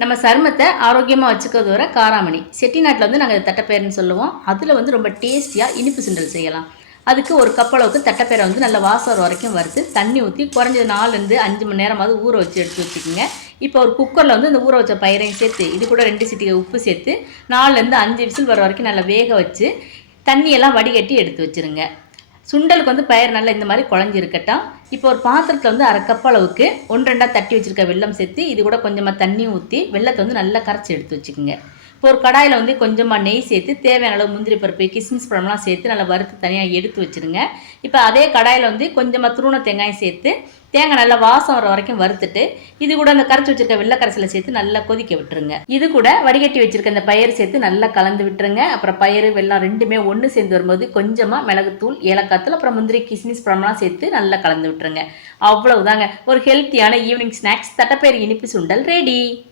நம்ம சருமத்தை ஆரோக்கியமாக வச்சுக்கிறது வர காராமணி. செட்டிநாட்டில் வந்து நாங்கள் தட்டைப்பயிர்னு சொல்லுவோம். அதில் வந்து ரொம்ப டேஸ்டியாக இனிப்பு சுண்டல் செய்யலாம். அதுக்கு ஒரு கப் அளவுக்கு வந்து நல்லா வாசம் வரைக்கும் வறுத்து தண்ணி ஊற்றி குறைஞ்சது நாலுலேருந்து அஞ்சு மணி நேரமாவது ஊற வச்சு எடுத்து வச்சுக்கோங்க. இப்போ ஒரு குக்கரில் வந்து இந்த ஊற வச்ச பயிரையும் சேர்த்து இது கூட ரெண்டு சிட்டிகை உப்பு சேர்த்து நாலுலேருந்து அஞ்சு விசில் வர வரைக்கும் நல்லா வேக வச்சு தண்ணியெல்லாம் வடிகட்டி எடுத்து வச்சுருங்க. சுண்டலுக்கு வந்து பயிர் நல்லா இந்த மாதிரி குழஞ்சி இருக்கட்டும். இப்போ ஒரு பாத்திரத்தில் வந்து அரை கப் அளவுக்கு ஒன்று ரெண்டாக தட்டி வச்சுருக்க வெல்லம் சேர்த்து இது கூட கொஞ்சமாக தண்ணி ஊற்றி வெள்ளத்தை வந்து நல்லா கரைச்சி எடுத்து வச்சுக்கோங்க. இப்போ ஒரு கடாயில் வந்து கொஞ்சமாக நெய் சேர்த்து தேவையான அளவு முந்திரி பருப்பு கிஸ்மிஸ் பழம்லாம் சேர்த்து நல்லா வறுத்து தனியாக எடுத்து வச்சுருங்க. இப்போ அதே கடாயில் வந்து கொஞ்சமாக துருண தேங்காயம் சேர்த்து தேங்காய் நல்லா வாசம் வர வரைக்கும் வறுத்துட்டு இது கூட அந்த கரைச்சி வச்சிருக்க வெள்ளை கரைசலை சேர்த்து நல்லா கொதிக்க விட்டுருங்க. இது கூட வடிகட்டி வச்சிருக்க இந்த பயிர் சேர்த்து நல்லா கலந்து விட்டுருங்க. அப்புறம் பயிர் வெள்ளம் ரெண்டுமே ஒன்று சேர்ந்து வரும்போது கொஞ்சமாக மிளகுத்தூள் ஏலக்காத்தூள் அப்புறம் முந்திரி கிஸ்மிஸ் பழம்லாம் சேர்த்து நல்லா கலந்து விட்டுருங்க. அவ்வளவுதாங்க. ஒரு ஹெல்த்தியான ஈவினிங் ஸ்நாக்ஸ் தட்டப்பேர் இனிப்பு சுண்டல் ரெடி